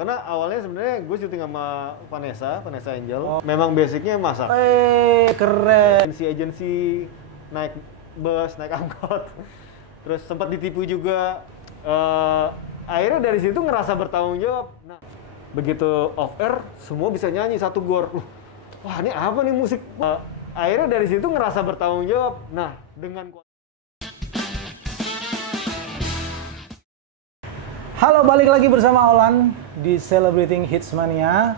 Karena awalnya sebenarnya gue syuting sama Vanessa Angel. Memang basicnya masak. Keren. Agensi naik bus, naik angkot. Terus sempat ditipu juga. Akhirnya dari situ ngerasa bertanggung jawab. Nah, begitu off air, semua bisa nyanyi satu gor. Wah, ini apa nih musik? Akhirnya dari situ ngerasa bertanggung jawab. Nah, dengan Halo, balik lagi bersama Olan di Celebrating Hits Mania.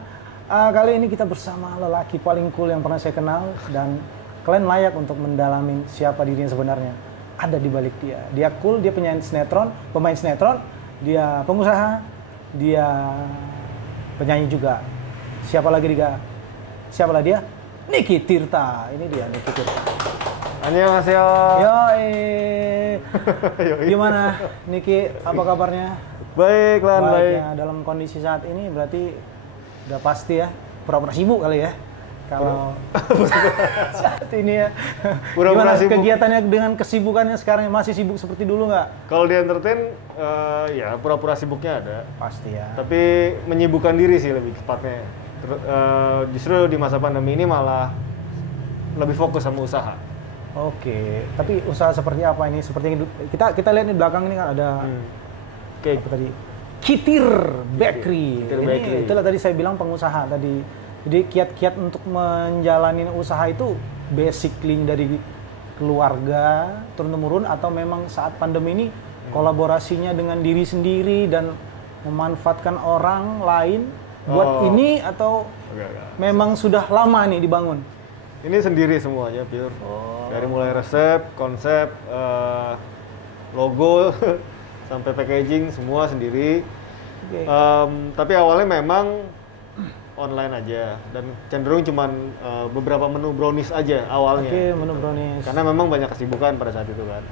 Kali ini kita bersama lelaki paling cool yang pernah saya kenal, dan kalian layak untuk mendalami siapa dirinya sebenarnya. Ada di balik dia. Dia cool, dia pemain sinetron, dia pengusaha, dia penyanyi juga. Siapalah dia? Niki Tirta. Ini dia Niki Tirta. Annyeonghaseyo. Yoi. Gimana Niki, apa kabarnya? Baik, Lan, baik. Ya, dalam kondisi saat ini berarti udah pasti ya pura-pura sibuk kali ya. Kalau saat ini ya. Pura-pura sibuk. Kegiatannya dengan kesibukannya sekarang masih sibuk seperti dulu nggak? Kalau di entertain, ya pura-pura sibuknya ada. Pasti ya. Tapi menyibukkan diri sih lebih tepatnya. Justru di masa pandemi ini malah lebih fokus sama usaha. Oke, tapi usaha seperti apa ini? Seperti yang kita lihat di belakang ini kan ada apa tadi? Kitir Bakery. Itulah tadi saya bilang pengusaha tadi. Jadi kiat-kiat untuk menjalani usaha itu basically dari keluarga turun-temurun, atau memang saat pandemi ini kolaborasinya dengan diri sendiri dan memanfaatkan orang lain buat ini, atau memang sudah lama nih dibangun? Ini sendiri semuanya, pure. Dari mulai resep, konsep, logo, sampai packaging, semua sendiri. Okay. Tapi awalnya memang online aja, dan cenderung cuman beberapa menu brownies aja awalnya. Oke, menu brownies. Karena memang banyak kesibukan pada saat itu kan.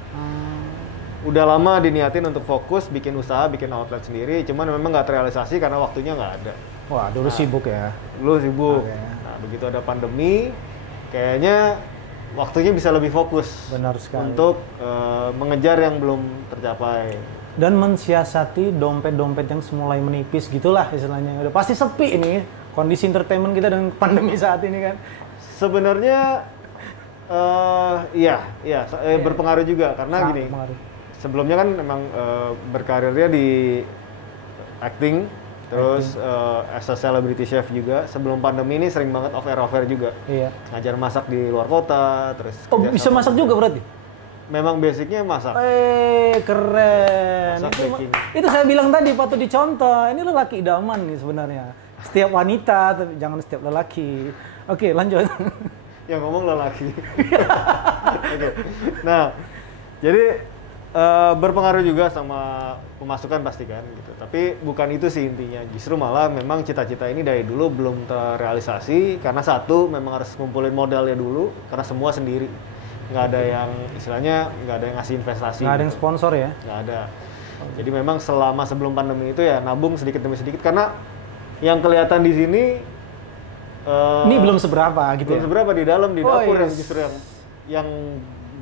Udah lama diniatin untuk fokus bikin usaha, bikin outlet sendiri, cuman memang nggak terrealisasi karena waktunya nggak ada. Wah, dulu sibuk ya? Dulu sibuk. Okay. Nah, begitu ada pandemi, kayaknya waktunya bisa lebih fokus. Benar sekali. Untuk mengejar yang belum tercapai. Dan mensiasati dompet-dompet yang mulai menipis gitulah istilahnya. Udah pasti sepi ini kondisi entertainment kita dengan pandemi saat ini kan. Sebenarnya berpengaruh juga karena gini. Sebelumnya kan memang berkarirnya di acting, terus as a celebrity chef juga. Sebelum pandemi ini sering banget off air juga. Iya. Ngajar masak di luar kota, terus bisa masak juga berarti? Memang basicnya masak. Keren. Masak, itu saya bilang tadi patut dicontoh. Ini lelaki idaman nih sebenarnya. Setiap wanita, tapi jangan setiap lelaki. Oke, lanjut. Yang ngomong lelaki. Oke. Nah, jadi berpengaruh juga sama pemasukan pasti kan gitu. Tapi bukan itu sih intinya. Justru malah memang cita-cita ini dari dulu belum terrealisasi karena satu memang harus ngumpulin modalnya dulu karena semua sendiri. Nggak ada yang istilahnya nggak ada yang ngasih investasi. Nggak ada yang sponsor ya? Nggak ada. Jadi memang selama sebelum pandemi itu ya nabung sedikit demi sedikit karena yang kelihatan di sini ini belum seberapa gitu. Belum seberapa di dalam di dapur yang justru yang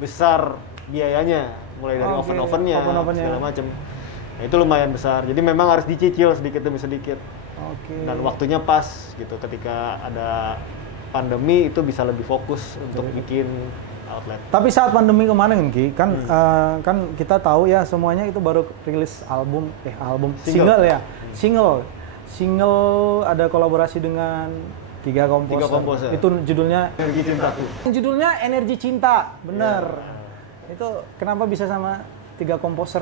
besar biayanya, mulai dari oven-ovennya segala macam. Nah, itu lumayan besar. Jadi memang harus dicicil sedikit demi sedikit. Dan waktunya pas gitu ketika ada pandemi itu bisa lebih fokus untuk bikin outlet. Tapi saat pandemi kemarin Ki, kan kan kita tahu ya semuanya itu baru rilis single ya. Single ada kolaborasi dengan tiga komposer. Itu judulnya Energi Cintaku. Judulnya Energi Cinta, bener. Yeah. Itu kenapa bisa sama tiga komposer?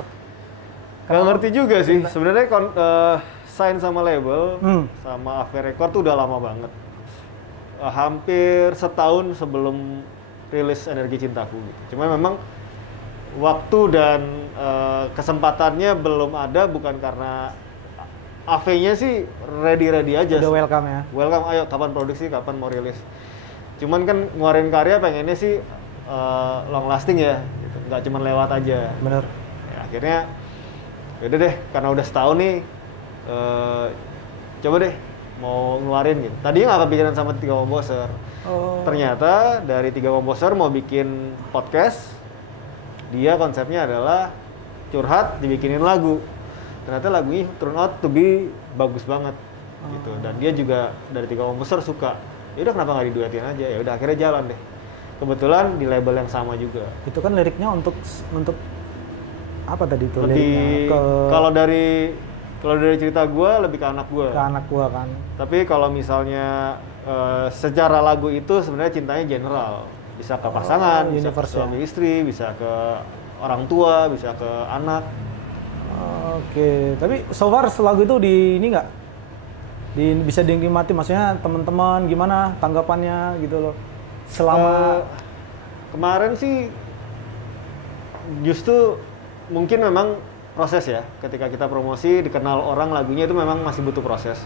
Gak ngerti juga sih. Sebenarnya sign sama label sama Ave Record tuh udah lama banget. Hampir setahun sebelum rilis Energi Cintaku gitu. Cuma memang waktu dan kesempatannya belum ada, bukan karena AV-nya sih ready aja. Udah welcome ya? Welcome, ayo kapan produksi, kapan mau rilis. Cuman kan ngeluarin karya pengennya sih long lasting ya, gitu. Nggak cuma lewat aja. Bener. Ya, akhirnya yaudah deh, karena udah setahun nih, coba deh mau ngeluarin gitu. Tadinya nggak kepikiran sama tiga komposer. Ternyata dari tiga komposer mau bikin podcast, dia konsepnya adalah curhat dibikinin lagu. ternyata lagunya turn out to be bagus banget gitu. Dan dia juga dari 3 komposer suka. Ya udah kenapa nggak diduetin aja? Ya udah akhirnya jalan deh. Kebetulan di label yang sama juga. Itu kan liriknya untuk apa tadi itu? Lebih kalau dari cerita gue lebih ke anak gue. Ke anak gue kan. Tapi kalau misalnya secara lagu itu sebenarnya cintanya general. Bisa ke pasangan, bisa ke suami istri, bisa ke orang tua, bisa ke anak. Oke, tapi so far lagu itu ini nggak bisa dinikmati, maksudnya teman-teman gimana tanggapannya gitu loh selama kemarin sih justru mungkin memang proses ya, ketika kita promosi dikenal orang lagunya itu memang masih butuh proses,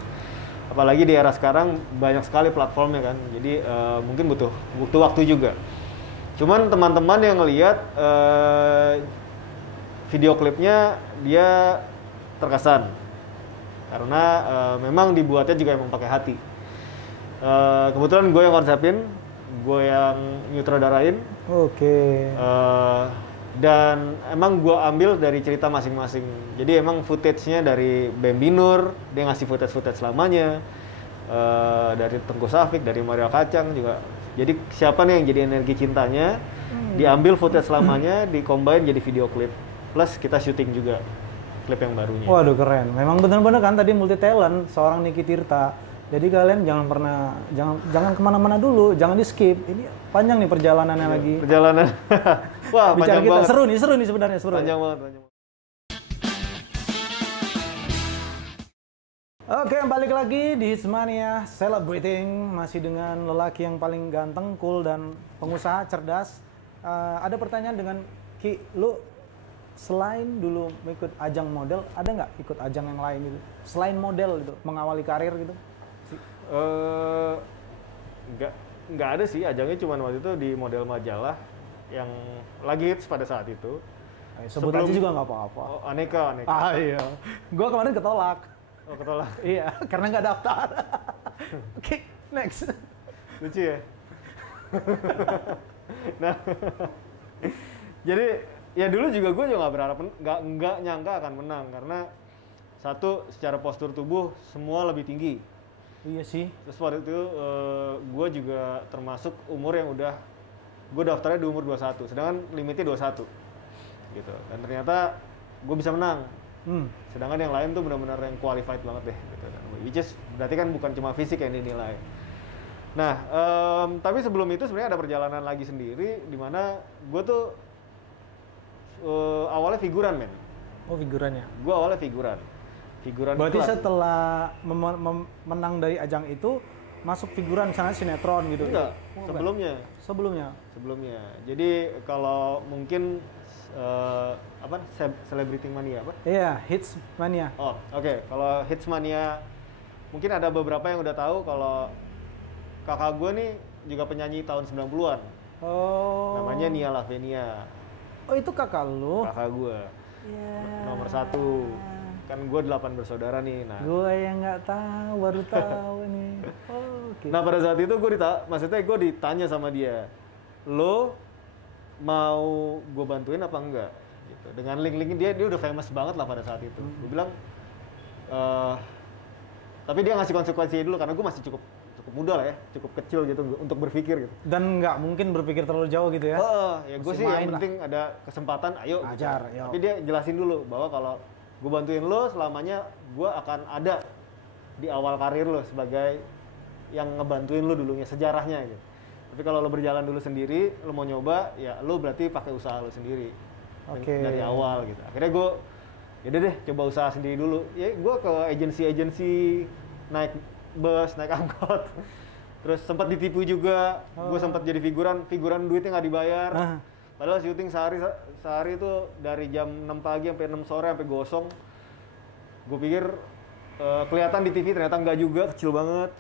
apalagi di era sekarang banyak sekali platformnya kan, jadi mungkin butuh waktu juga. Cuman teman-teman yang ngelihat video klipnya dia terkesan karena memang dibuatnya juga emang pakai hati. Kebetulan gue yang konsepin, gue yang nyutradarain. Oke. Dan emang gue ambil dari cerita masing-masing. Jadi emang footage-nya dari Bambi Nur, dia ngasih footage lamanya. Dari Tengku Safik, dari Mario Kacang juga. Jadi siapa nih yang jadi energi cintanya, diambil footage lamanya, dicombine jadi video klip. Plus kita syuting juga klip yang barunya. Waduh keren, memang benar-benar kan tadi multi talent seorang Niki Tirta. Jadi kalian jangan kemana-mana dulu, jangan di skip. Ini panjang nih perjalanannya lagi. Perjalanan, wah bicara panjang kita banget. seru nih sebenarnya seru. Panjang banget. Oke, balik lagi di Hitsmania Celebrating masih dengan lelaki yang paling ganteng, cool dan pengusaha cerdas. Ada pertanyaan dengan Ki, lu selain dulu ikut ajang model, ada nggak ikut ajang yang lain gitu? Selain model gitu, mengawali karir gitu? Nggak ada sih, ajangnya cuma waktu itu di model majalah yang lagi hits pada saat itu. Sebut aja juga nggak apa-apa. Oh, Aneka. Ah iya, gua kemarin ketolak. Oh ketolak? Iya, karena nggak daftar. Oke, next. Lucu ya? Nah, jadi ya dulu juga gue nggak berharap, nggak nyangka akan menang karena satu secara postur tubuh semua lebih tinggi. Iya sih. Terus waktu itu gue juga termasuk umur yang udah, gue daftarnya di umur 21, sedangkan limitnya 21 gitu. Dan ternyata gue bisa menang. Sedangkan yang lain tuh benar-benar yang qualified banget deh gitu. Which is berarti kan bukan cuma fisik yang dinilai. Nah, tapi sebelum itu sebenarnya ada perjalanan lagi sendiri di mana gue tuh awalnya figuran, men. Oh, figurannya. Gue awalnya figuran berarti setelah menang dari ajang itu masuk figuran misalnya sinetron gitu? Enggak, sebelumnya. Jadi kalau mungkin Celebrity Mania apa? Iya, Hitsmania. Oh, oke. Kalau Hitsmania mungkin ada beberapa yang udah tahu kalau kakak gue nih juga penyanyi tahun 90-an. Oh. Namanya Nia Lavenia. Oh, itu kakak lu? Kakak gue. Yeah. Nomor 1. Kan gue 8 bersaudara nih. Nah, gue yang nggak tahu, baru tahu nih. Oh, okay. Nah pada saat itu gue ditanya sama dia, lo mau gue bantuin apa enggak? Gitu. Dengan link-linknya dia udah famous banget lah pada saat itu. Gue bilang, tapi dia ngasih konsekuensinya dulu karena gue masih cukup muda lah ya, cukup kecil gitu untuk berpikir gitu. Dan nggak mungkin berpikir terlalu jauh gitu ya? Ya gue sih yang penting ada kesempatan, ayo. Ajar, gitu. Tapi dia jelasin dulu bahwa kalau gue bantuin lo selamanya gue akan ada di awal karir lo sebagai yang ngebantuin lo dulunya, sejarahnya gitu. Tapi kalau lo berjalan dulu sendiri, lo mau nyoba, ya lo berarti pakai usaha lo sendiri. Dari awal gitu. Akhirnya gue, yaudah deh coba usaha sendiri dulu. Ya gue ke agensi naik bus, naik angkot. Terus sempat ditipu juga, gue sempat jadi figuran duitnya nggak dibayar. Padahal syuting sehari itu dari jam 6 pagi sampai 6 sore sampai gosong. Gue pikir kelihatan di TV, ternyata nggak juga, kecil banget.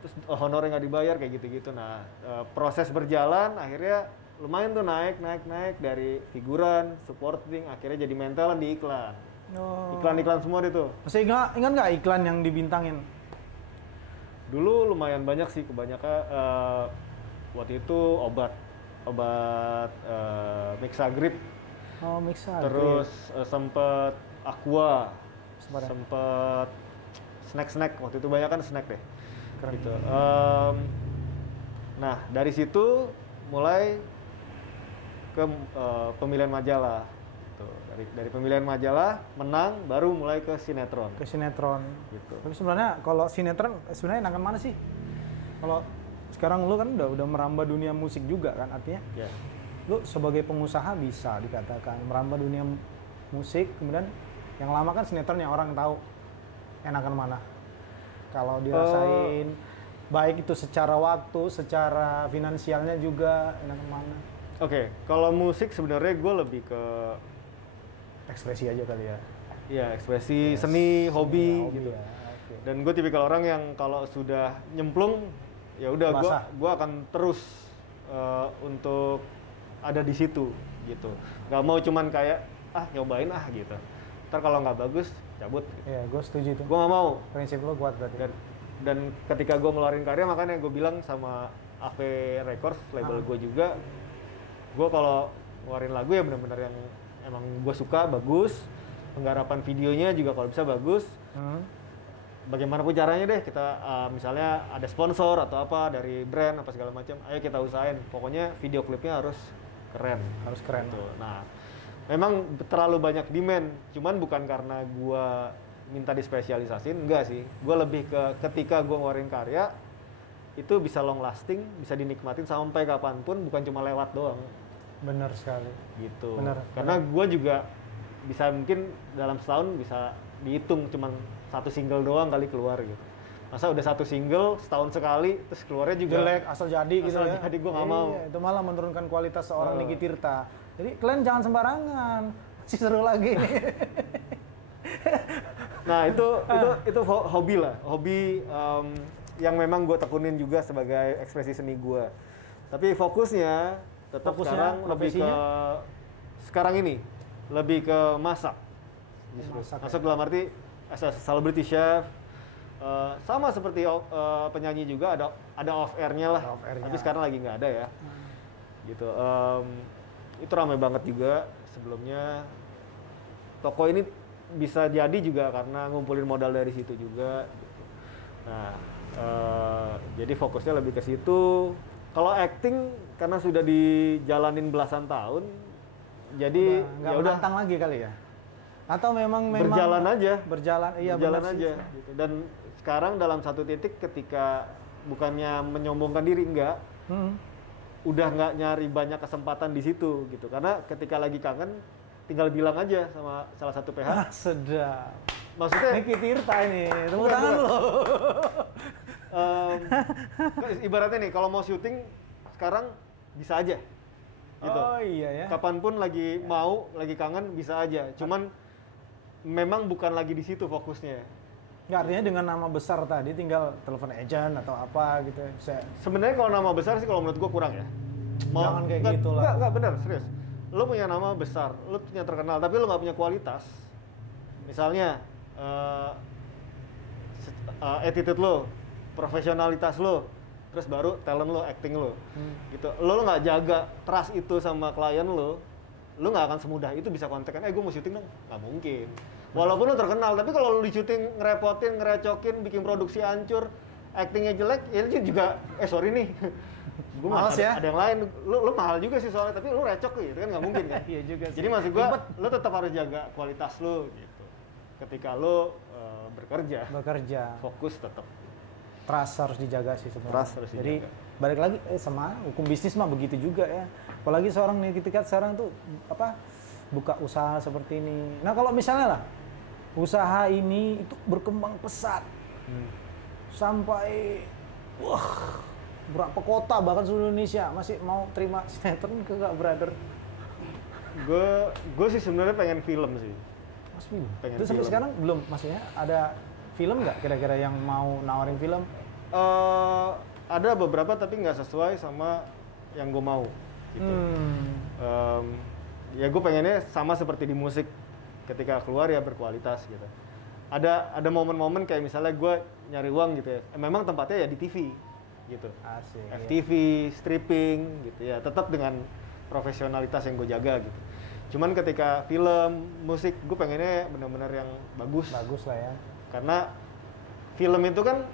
Terus honornya nggak dibayar kayak gitu-gitu. Nah, proses berjalan akhirnya lumayan tuh naik dari figuran, supporting, akhirnya jadi main talent di iklan. Iklan-iklan semua itu. Masih ingat nggak iklan yang dibintangin? Dulu lumayan banyak sih, kebanyakan waktu itu obat Mixagrip. Oh, Mixagrip. Terus sempet Aqua. Sempet snack waktu itu, banyak kan snack deh. Keren. Gitu. Nah dari situ mulai ke pemilihan majalah. Gitu. Dari pemilihan majalah menang, baru mulai ke sinetron. Gitu. Tapi sebenarnya kalau sinetron sebenarnya enakan mana sih? Kalau sekarang lu kan udah merambah dunia musik juga kan, artinya lu sebagai pengusaha bisa dikatakan merambah dunia musik, kemudian yang lama kan sinetron yang orang tahu, enakan mana? Kalau dirasain baik itu secara waktu, secara finansialnya juga enakan mana? Oke, kalau musik sebenarnya gue lebih ke ekspresi aja kali ya. Iya, ekspresi, seni, hobi gitu. Ya. Okay. Dan gue tipikal orang yang kalau sudah nyemplung, ya udah gue akan terus untuk ada di situ gitu. Gak mau cuman kayak nyobain gitu. Ntar kalau nggak bagus cabut. Iya, gue setuju itu. Gue nggak mau. Prinsip lo kuat berarti. Dan ketika gue ngeluarin karya, makanya gue bilang sama AV Records, label gue juga, gue kalau ngeluarin lagu ya benar-benar yang emang gue suka, bagus. Penggarapan videonya juga kalau bisa bagus. Bagaimanapun caranya deh, kita misalnya ada sponsor atau apa dari brand apa segala macam, ayo kita usahain. Pokoknya video klipnya harus keren. Gitu. Nah, memang terlalu banyak demand, cuman bukan karena gue minta dispesialisasin, enggak sih. Gue lebih ke ketika gue ngeluarin karya, itu bisa long lasting, bisa dinikmatin sampai kapanpun, bukan cuma lewat doang. Benar sekali. Gitu. Karena gue juga bisa mungkin dalam setahun bisa dihitung cuman satu single doang kali keluar gitu. Masa udah satu single setahun sekali terus keluarnya juga jelek, asal jadi gitu ya. Jadi gue nggak mau. Itu malah menurunkan kualitas seorang Niki Tirta. Jadi kalian jangan sembarangan. Masih seru lagi. Nah itu hobi lah, hobi yang memang gue tekunin juga sebagai ekspresi seni gue. Tapi fokusnya tetap sekarang lebih ke lebih ke masak. Masak dalam arti as a celebrity chef. Sama seperti penyanyi juga ada off airnya lah. Tapi sekarang lagi nggak ada ya. Gitu. Itu ramai banget juga sebelumnya. Toko ini bisa jadi juga karena ngumpulin modal dari situ juga. Gitu. Nah, jadi fokusnya lebih ke situ. Kalau acting karena sudah dijalanin belasan tahun, jadi nggak menantang lagi kali ya? Atau memang berjalan aja. Berjalan aja. Gitu. Dan sekarang dalam satu titik ketika bukannya menyombongkan diri udah nggak nyari banyak kesempatan di situ gitu. Karena ketika lagi kangen, tinggal bilang aja sama salah satu PH. Sedap. Maksudnya Niki Tirta ini, tepuk tangan loh. Ibaratnya nih, kalau mau syuting sekarang bisa aja. Gitu. Oh iya ya. Kapanpun lagi mau, lagi kangen bisa aja. Cuman memang bukan lagi di situ fokusnya. Nggak, artinya dengan nama besar tadi tinggal telepon agent atau apa gitu. Sebenarnya kalau nama besar sih kalau menurut gua kurang ya. Jangan kayak gitu lah. Enggak benar, serius. Lo punya nama besar, lo punya terkenal, tapi lo nggak punya kualitas. Misalnya attitude lo, profesionalitas lo, terus baru talent lo, acting lo, gitu. Lo nggak jaga trust itu sama klien lo nggak akan semudah itu bisa kontekan. Gue mau syuting dong, nggak mungkin. Walaupun lo terkenal, tapi kalau lo di syuting ngerepotin, ngerecokin, bikin produksi hancur, actingnya jelek, ya juga sorry nih. Gue males ya. Ada yang lain, lo mahal juga sih soalnya, tapi lo recok gitu kan nggak mungkin kan. Iya juga sih. Jadi maksud gue, lo tetap harus jaga kualitas lo gitu. Ketika lo bekerja, fokus tetap. Trust harus dijaga sih sebenarnya. Jadi balik lagi sama hukum bisnis mah begitu juga ya. Apalagi seorang nih ketika sekarang tuh buka usaha seperti ini. Nah kalau misalnya lah usaha ini itu berkembang pesat sampai berapa kota bahkan seluruh Indonesia, masih mau terima sinetron ke nggak brother? Gue sih sebenarnya pengen film sih. Mas film? Terus sampai sekarang belum, maksudnya ada film nggak kira-kira yang mau nawarin film? Ada beberapa tapi nggak sesuai sama yang gue mau. Gitu. Ya gue pengennya sama seperti di musik, ketika keluar ya berkualitas gitu. Ada momen-momen kayak misalnya gue nyari uang gitu ya. Memang tempatnya ya di TV gitu. Asik, FTV, stripping gitu ya. Tetap dengan profesionalitas yang gue jaga gitu. Cuman ketika film, musik, gue pengennya benar-benar yang bagus. Bagus lah ya. Karena film itu kan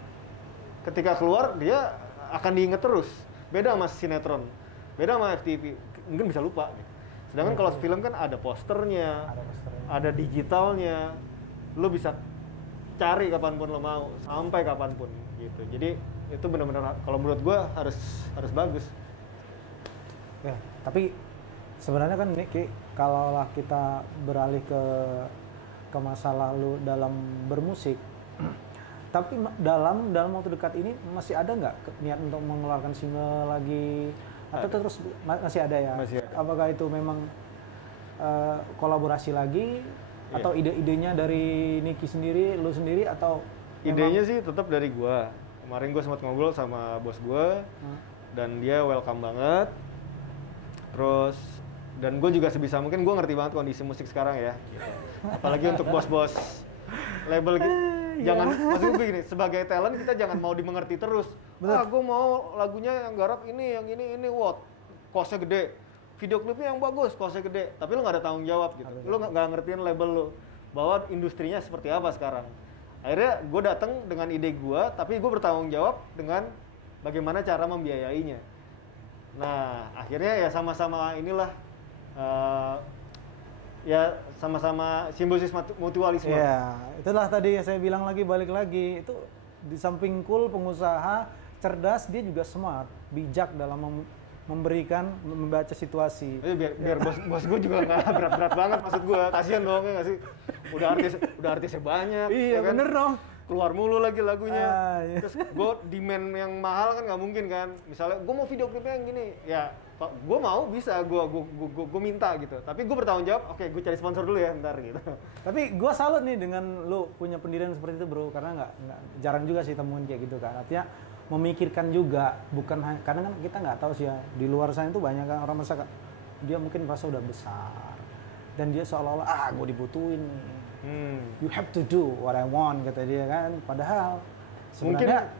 ketika keluar dia akan diinget terus. Beda sama sinetron, beda sama FTV, mungkin bisa lupa. Gitu. Sedangkan kalau film kan ada posternya, ada digitalnya, lo bisa cari kapanpun lo mau, sampai kapanpun gitu. Jadi itu benar-benar kalau menurut gue harus bagus. Ya, tapi sebenarnya kan Niki, kalaulah kita beralih ke masa lalu dalam bermusik, tapi dalam waktu dekat ini masih ada nggak niat untuk mengeluarkan single lagi? Atau terus masih ada ya? Masih ada. Apakah itu memang kolaborasi lagi? Atau ide-idenya dari Niki sendiri, lu sendiri, atau idenya sih tetap dari gua. Kemarin gua sempat ngobrol sama bos gua, dan dia welcome banget. Terus, dan gue juga sebisa mungkin gue ngerti banget kondisi musik sekarang ya. Apalagi untuk bos-bos label gitu. Jangan, maksud gue gini, sebagai talent kita jangan mau dimengerti terus. Gue mau lagunya yang garap ini, cost-nya gede. Video klipnya yang bagus, cost-nya gede. Tapi lo nggak ada tanggung jawab gitu. Lo nggak ngertiin label lo bahwa industrinya seperti apa sekarang. Akhirnya gue datang dengan ide gue, tapi gue bertanggung jawab dengan bagaimana cara membiayainya. Nah, akhirnya ya sama-sama inilah, ya sama-sama simbiosis mutualisme. Ya, itulah tadi yang saya bilang lagi, balik lagi. Itu di samping cool, pengusaha, cerdas, dia juga smart, bijak dalam membaca situasi. Biar bos gue juga nggak berat-berat banget, maksud gue. Kasian dong, ya nggak sih? Udah artisnya banyak. Iya, ya kan? Bener dong. Keluar mulu lagi lagunya. Iya. Terus gue demand yang mahal kan nggak mungkin kan. Misalnya gue mau video klipnya yang gini, ya gue mau bisa, gue minta gitu. Tapi gue bertanggung jawab, oke, gue cari sponsor dulu ya ntar gitu. Tapi gue salut nih dengan lo punya pendirian seperti itu bro, karena nggak jarang juga sih temuin kayak gitu kan. Artinya memikirkan juga, bukan karena kan kita nggak tahu sih ya, di luar sana itu banyak kan orang merasa dia mungkin merasa udah besar dan dia seolah-olah gue dibutuhin nih. You have to do what I want, kata dia kan. Padahal sebenarnya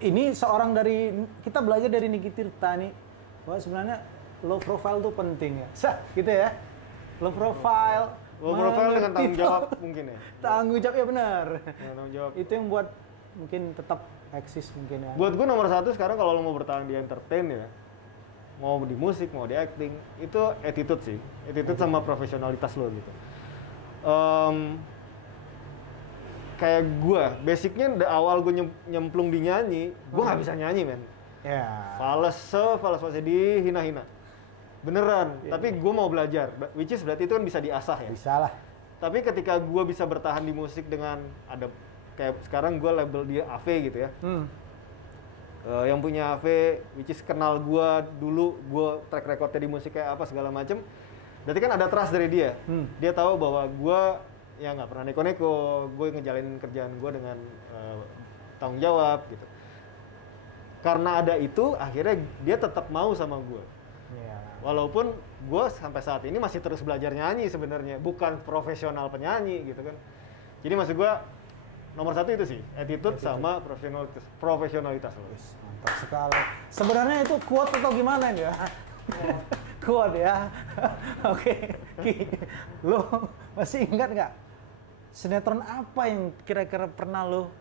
ini seorang dari, kita belajar dari Niki Tirta nih, bahwa sebenarnya low profile tuh penting ya. Gitu ya. Low profile dengan tanggung jawab mungkin ya. Tanggung jawab ya benar. Tanggung jawab. Itu yang buat mungkin tetap eksis mungkin ya. Buat gue nomor satu sekarang kalau lo mau bertahan di entertain ya, mau di musik, mau di acting, itu attitude sih. Attitude sama profesionalitas lo gitu. Kayak gue, basicnya dari awal gue nyemplung di nyanyi, gue nggak bisa nyanyi men. Ya. Fales dihina-hina. Beneran, tapi gue mau belajar, which is berarti itu kan bisa diasah ya. Bisa lah. Tapi ketika gue bisa bertahan di musik dengan ada, kayak sekarang gue label dia AV gitu ya. Yang punya AV, which is kenal gue dulu, gue track recordnya di musik kayak apa segala macem. Berarti kan ada trust dari dia. Dia tahu bahwa gue ya nggak pernah neko-neko, gue ngejalanin kerjaan gue dengan tanggung jawab gitu. Karena ada itu, akhirnya dia tetap mau sama gue. Yeah. Walaupun gue sampai saat ini masih terus belajar nyanyi sebenarnya, bukan profesional penyanyi gitu kan. Jadi maksud gue nomor satu itu sih, attitude sama profesionalitas. Mantap sekali. Sebenarnya itu quote atau gimana ya? Quote ya. Oke. Lo masih ingat nggak sinetron apa yang kira-kira pernah lo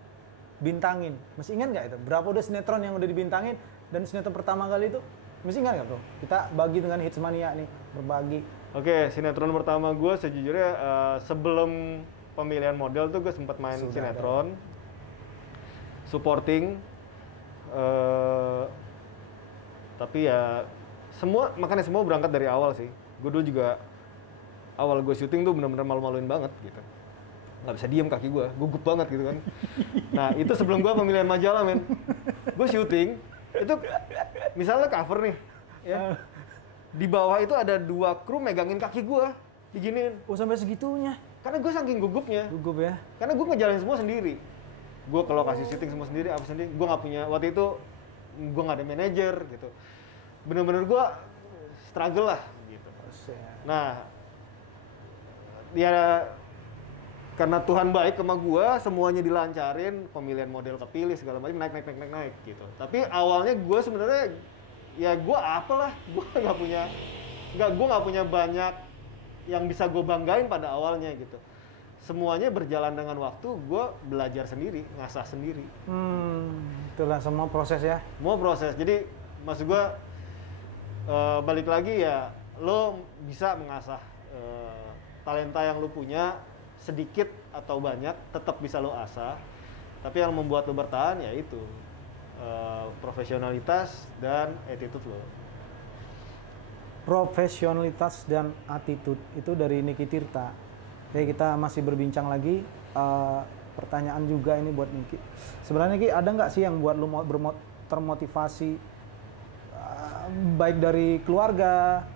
bintangin? Masih ingat nggak itu? Berapa udah sinetron yang udah dibintangin, dan sinetron pertama kali itu masih ingat nggak bro? Kita bagi dengan Hitsmania nih, berbagi. Oke, sinetron pertama gue sejujurnya sebelum pemilihan model tuh gue sempat main sinetron, supporting, tapi ya makanya semua berangkat dari awal sih. Gue dulu juga awal gue syuting tuh benar-benar malu-maluin banget gitu, nggak bisa diem kaki gue, gugup banget gitu kan. Nah itu sebelum gue pemilihan majalah men, gue syuting itu misalnya cover nih, ya di bawah itu ada 2 kru megangin kaki gue, diginiin. Oh sampai segitunya? Karena gue saking gugupnya. Gugup ya? Karena gue ngejalanin semua sendiri. Gue kalau kasih syuting semua sendiri, apa sendiri. Gue nggak punya, waktu itu gue nggak ada manajer gitu. Bener-bener gue struggle lah gitu. Nah, ya karena Tuhan baik sama gue, semuanya dilancarin, pemilihan model kepilih segala macam, naik gitu. Tapi awalnya gue sebenarnya ya gue apalah, gue nggak punya banyak yang bisa gue banggain pada awalnya gitu. Semuanya berjalan dengan waktu, gue belajar sendiri, ngasah sendiri. Itulah semua proses ya. Mau proses. Jadi maksud gue balik lagi ya, lo bisa mengasah talenta yang lo punya sedikit atau banyak, tetap bisa lo asah. Tapi yang membuat lo bertahan ya itu profesionalitas dan attitude lo. Profesionalitas dan attitude itu dari Niki Tirta. Oke, kita masih berbincang lagi. Pertanyaan juga ini buat Niki. Sebenarnya Niki, ada nggak sih yang buat lu termotivasi, baik dari keluarga,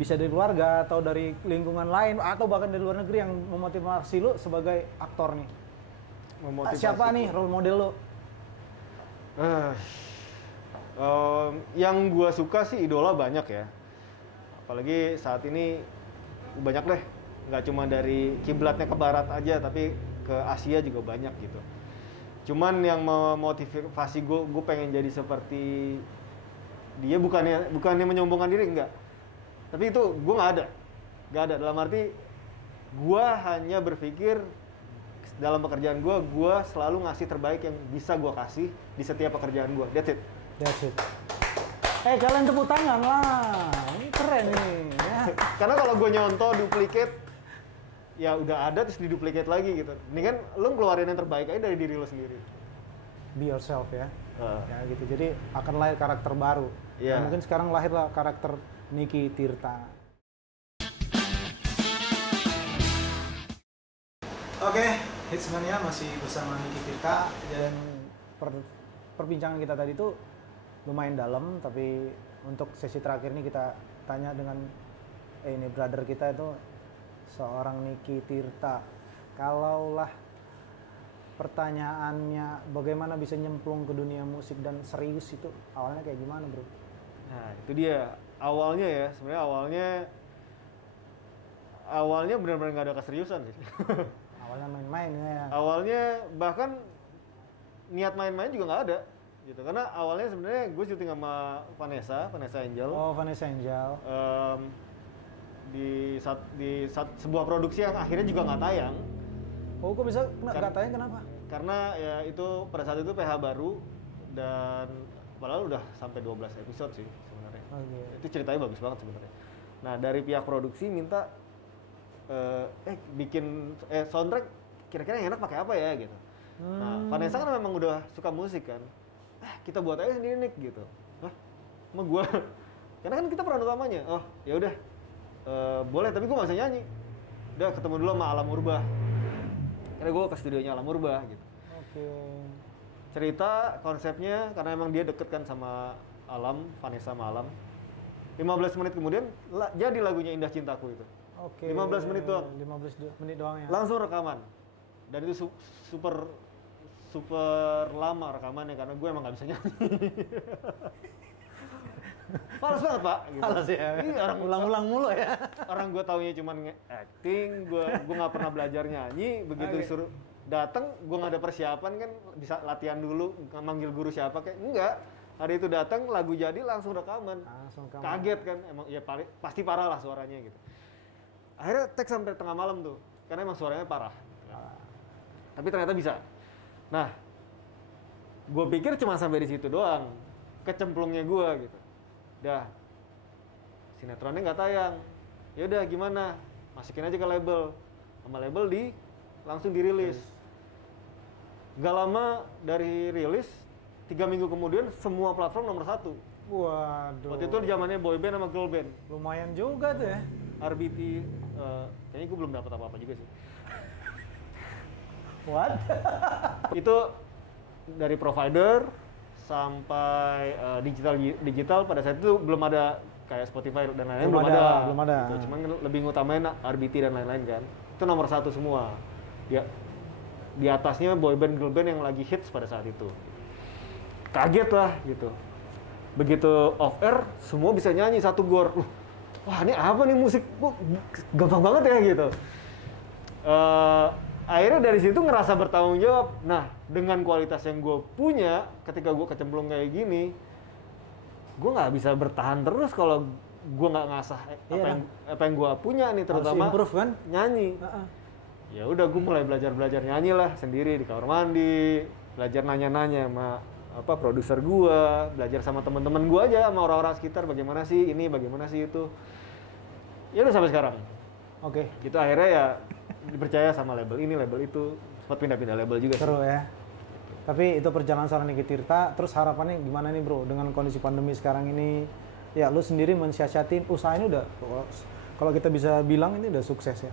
bisa dari keluarga atau dari lingkungan lain atau bahkan dari luar negeri yang memotivasi lu sebagai aktor nih? Siapa nih role model lu? Yang gua suka sih idola banyak ya. Apalagi saat ini banyak deh. Nggak cuma dari kiblatnya ke barat aja, tapi ke Asia juga banyak gitu. Cuman yang memotivasi gue pengen jadi seperti dia, bukannya menyombongkan diri, enggak. Tapi itu gue nggak ada. Dalam arti gue hanya berpikir dalam pekerjaan gue selalu ngasih terbaik yang bisa gue kasih di setiap pekerjaan gue. That's it. Kalian tepuk tangan lah, ini keren nih. Ya. Karena kalau gue nyontoh, duplicate, ya udah ada terus diduplikat lagi gitu. Ini kan lo ngeluarin yang terbaik aja dari diri lo sendiri. Be yourself ya. Ya gitu. Jadi akan lahir karakter baru. Yeah. Nah, mungkin sekarang lahirlah karakter Niki Tirta. Oke, Hitsmania masih bersama Niki Tirta dan perbincangan kita tadi itu lumayan dalam, tapi untuk sesi terakhir ini kita tanya dengan ini brother kita itu seorang Niki Tirta. Kalaulah pertanyaannya bagaimana bisa nyemplung ke dunia musik dan serius itu awalnya kayak gimana, bro? Nah, itu dia. Awalnya ya, sebenarnya awalnya benar-benar nggak ada keseriusan sih. Awalnya main-main ya. Awalnya bahkan niat main-main juga nggak ada gitu. Karena awalnya sebenarnya gue syuting sama Vanessa Angel. Oh, Vanessa Angel. Di sebuah produksi yang akhirnya juga nggak tayang. Oh, kok bisa nggak tayang, kenapa? Karena ya itu pada saat itu PH baru dan padahal udah sampai 12 episode sih sebenarnya. Okay. Itu ceritanya bagus banget sebenarnya. Nah, dari pihak produksi minta bikin soundtrack kira-kira yang enak pakai apa ya gitu. Nah, Vanessa kan memang udah suka musik kan. Kita buat aja sendiri nih gitu. Hah? Sama gua. Karena kan kita peran utamanya. Oh, ya udah. Boleh, tapi gue gak bisa nyanyi. Udah ketemu dulu sama Alam Urba. Karena gue ke studionya Alam Urba gitu. Oke. Cerita konsepnya karena emang dia deket kan sama Alam, Vanessa sama Alam. 15 menit kemudian jadi lagunya Indah Cintaku itu. Oke. 15 menit doang. 15 menit doang ya. Langsung rekaman. Dan itu super lama rekamannya karena gue emang gak bisa nyanyi. Fals banget, Pak. Gitu. Fals ya. Ini orang ulang-ulang mulu ya. Orang gue taunya cuman acting, gue nggak pernah belajar nyanyi. Begitu suruh datang, gue nggak ada persiapan kan, bisa latihan dulu, manggil guru siapa kayak enggak. Hari itu datang, lagu jadi langsung rekaman. Kaget kan, emang ya pasti parah lah suaranya gitu. Akhirnya take sampai tengah malam tuh, karena emang suaranya parah. Tapi ternyata bisa. Nah, gue pikir cuma sampai di situ doang, kecemplungnya gue gitu. Dah, sinetronnya nggak tayang. Ya udah gimana? Masukin aja ke label. Sama label langsung dirilis. Gak lama dari rilis, 3 minggu kemudian semua platform nomor 1. Waduh. Waktu itu zamannya boyband sama girlband. Lumayan juga tuh ya. RBT, kayaknya gue belum dapat apa-apa juga sih. What? Itu dari provider sampai digital pada saat itu belum ada kayak Spotify dan lain-lain, belum ada. Gitu. Cuman lebih ngutamain RBT dan lain-lain kan. Itu nomor 1 semua. Ya, di atasnya boyband girlband yang lagi hits pada saat itu. Kaget lah gitu. Begitu off air semua bisa nyanyi satu gor. Wah, ini apa nih musik? Gampang banget ya gitu. Akhirnya dari situ ngerasa bertanggung jawab. Nah, dengan kualitas yang gue punya, ketika gue kecemplung kayak gini, gue nggak bisa bertahan terus kalau gue nggak ngasah apa yang gue punya nih, terutama improve, kan? Nyanyi. Ya udah gue mulai belajar nyanyi lah sendiri di kamar mandi, belajar nanya sama produser gue, belajar sama teman-teman gue aja, sama orang-orang sekitar bagaimana sih ini, bagaimana sih itu. Ya udah sampai sekarang. Oke. Gitu akhirnya ya dipercaya sama label ini, label itu, sempat pindah-pindah label juga. Seru ya. Tapi itu perjalanan seorang Niki Tirta. Terus harapannya gimana nih bro dengan kondisi pandemi sekarang ini? Ya lu sendiri mensiasati usaha ini udah, kalau kita bisa bilang ini udah sukses ya.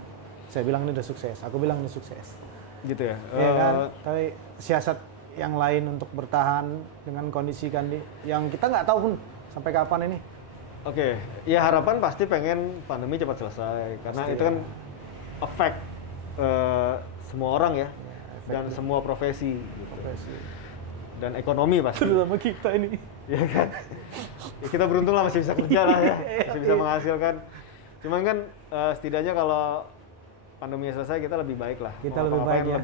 Saya bilang ini udah sukses, aku bilang ini sukses. Gitu ya? Iya kan? Tapi siasat yang lain untuk bertahan dengan kondisi yang kita nggak tahu pun sampai kapan ini. Oke, ya harapan pasti pengen pandemi cepat selesai. Karena pasti, itu kan affect semua orang ya, dan semua profesi. Gitu. Dan ekonomi pasti. Terutama kita ini. Ya kan? Ya, kita beruntung lah masih bisa kerja lah ya, masih bisa menghasilkan. Cuman kan setidaknya kalau pandemi selesai kita lebih baik lah. Kita lebih baik ya.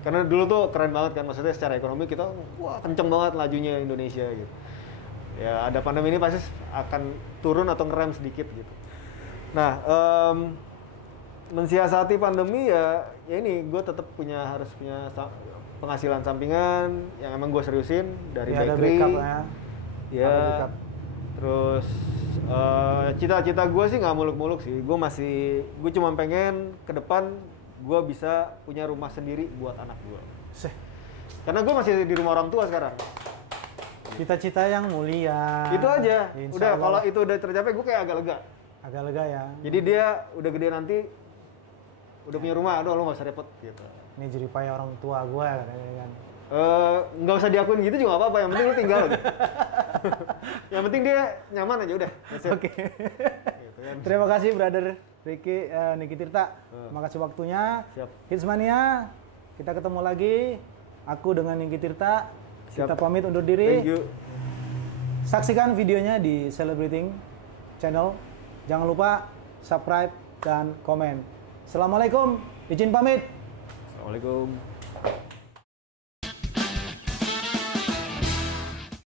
Karena dulu tuh keren banget kan, maksudnya secara ekonomi kita wah kenceng banget lajunya Indonesia gitu. Ya ada pandemi ini pasti akan turun atau ngerem sedikit gitu. Nah, mensiasati pandemi ya ini gue tetap harus punya penghasilan sampingan yang emang gue seriusin dari ya, bakery. Ada backup ya. Ya. Terus cita-cita gue sih nggak muluk-muluk sih. Gue cuma pengen ke depan gue bisa punya rumah sendiri buat anak gue. Karena gue masih di rumah orang tua sekarang. Cita-cita yang mulia. Itu aja. Udah kalau itu udah tercapai gue kayak agak lega. Agak lega ya. Jadi dia udah gede nanti udah punya rumah, aduh lo nggak usah repot gitu. Ini jeripaya orang tua gue kan. Nggak usah diakuin gitu juga nggak apa-apa, yang penting lu tinggal aja. Yang penting dia nyaman aja udah. Oke. Gitu kan. Terima kasih brother Niki Tirta. Makasih waktunya. Siap. Hitsmania, kita ketemu lagi. Aku dengan Niki Tirta. Siap. Kita pamit undur diri. Thank you. Saksikan videonya di Celebrating Channel. Jangan lupa subscribe dan komen. Assalamualaikum. Izin pamit. Assalamualaikum.